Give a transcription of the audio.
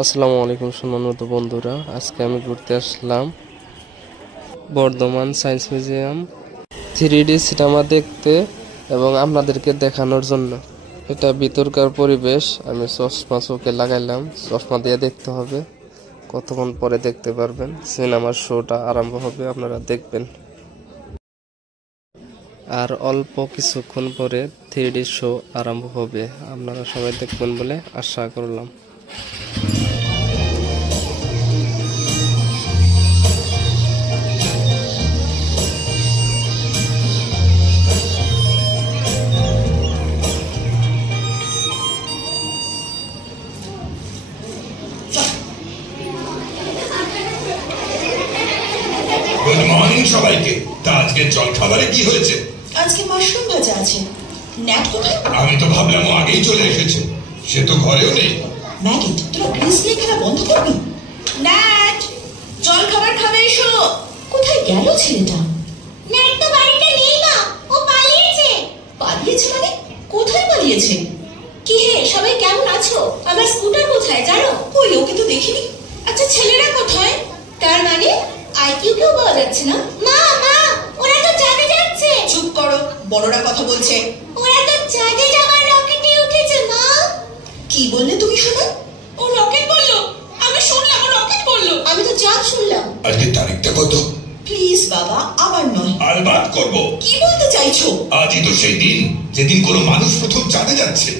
আসসালামু আলাইকুম সম্মানিত বন্ধুরা, আজকে আমি ঘুরতে আসলাম Bardhaman science museum 3D cinema দেখতে এবং আপনাদেরকে দেখানোর জন্য। এটা ভিতরকার পরিবেশ। আমি চশমা চোখে লাগাইলাম, চশমা দিয়ে দেখতে হবে, কতক্ষণ পরে দেখতে পারবেন। সিনেমার শোটা আরম্ভ হবে, আপনারা দেখবেন। আর অল্প কিছুক্ষণ পরে 3D শো আরম্ভ হবে, আপনারা সবাই দেখবেন বলে আশা করলাম। গুড মর্নিং সবাইকে। তা আজকে জলখাবারে কি হয়েছে? আজকে মাশরুম ভাজা আছে। ন্যাট কোথায়? আমি তো ভাবলাম ও আগেই চলে এসেছে, সে তো ঘরেও নেই। ম্যাগেট, তোরা গ্রিস দিয়ে খেলা বন্ধ করবি? ন্যাট, জল খাবার খাবে এসো। কোথায় গেল ছেলেটা? ন্যাট তো বাড়িতে নেই মা, ও পালিয়েছে। পালিয়েছে মানে? কোথায় পালিয়েছে? কি হে, সবাই কেমন আছো? আমার স্কুটার কোথায় জানো? ওই ওকে তো দেখিনি। আচ্ছা ছেলেরা কোথায়? তার মানে আইকিউ কেউ পাওয়া যাচ্ছে না। মা মা, ওরা তো চাঁদে যাচ্ছে। চুপ করো, বড়রা কথা বলছে। ওরা তো চাঁদে যাওয়ার রকেটে উঠেছে মা। কি বললে তুমি শোনো? ও রকেট বললো, আমি শুনলাম ও রকেট বললো। আমি তো চাঁদ শুনলাম। আজকে তারিখটা কত? প্লিজ বাবা, আবার নয়। আলবাত করব। কি বলতে চাইছো? আজই তো সেই দিন যেদিন কোনো মানুষ প্রথম চাঁদে যাচ্ছে।